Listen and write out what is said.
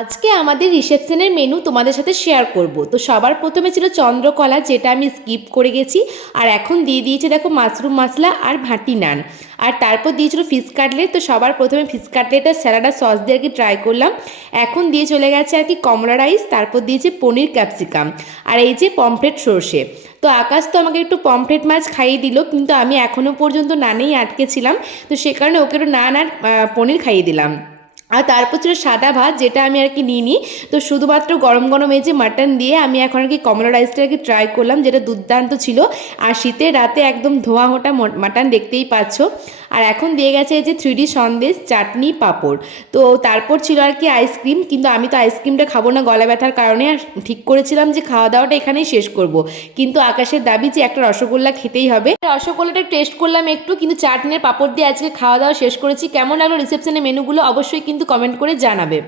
আজকে আমাদের রিসেপশনের মেনু তোমাদের সাথে শেয়ার করব। তো সবার প্রথমে ছিল চন্দ্রকলা, যেটা আমি স্কিপ করে গেছি। আর এখন দিয়ে দিয়েছে দেখো মাশরুম মশলা আর ভাটি নান। আর তারপর দিয়েছিল ফিশ কাটলেট। তো সবার প্রথমে ফিশ কাটলেটটা স্যালাডা সস দিয়ে আর কি ট্রাই করলাম। এখন দিয়ে চলে গেছে আর কি কমলা রাইস, তারপর দিয়েছে পনির ক্যাপসিকাম, আর এই যে পমফ্রেট সর্ষে। তো আকাশ তো আমাকে একটু পমফ্রেট মাছ খাইয়ে দিল, কিন্তু আমি এখনও পর্যন্ত নানেই আটকে ছিলাম। তো সে কারণে ওকে একটু নান আর পনির খাইয়ে দিলাম। আর তারপর ছিল সাদা ভাত, যেটা আমি আর কি নিইনি। তো শুধুমাত্র গরম গরম এই যে মাটন দিয়ে আমি এখন আর কি কমলা রাইসটা আর কি ট্রাই করলাম, যেটা দুর্দান্ত ছিল। আর শীতের রাতে একদম ধোয়া ওঠা মাটন দেখতেই পাচ্ছ। আর এখন দিয়ে গেছে এই যে 3D সন্দেশ, চাটনি, পাঁপড়। তো তারপর ছিল আর কি আইসক্রিম, কিন্তু আমি তো আইসক্রিমটা খাবো না গলা ব্যথার কারণে। আর ঠিক করেছিলাম যে খাওয়া দাওয়াটা এখানেই শেষ করব, কিন্তু আকাশের দাবি যে একটা রসগোল্লা খেতেই হবে। রসগোল্লাটা টেস্ট করলাম একটু, কিন্তু চাটনির পাঁপড় দিয়ে আজকে খাওয়া দাওয়া শেষ করেছি। কেমন লাগলো রিসেপশনের মেনুগুলো অবশ্যই কিন্তু কমেন্ট করে জানাবে।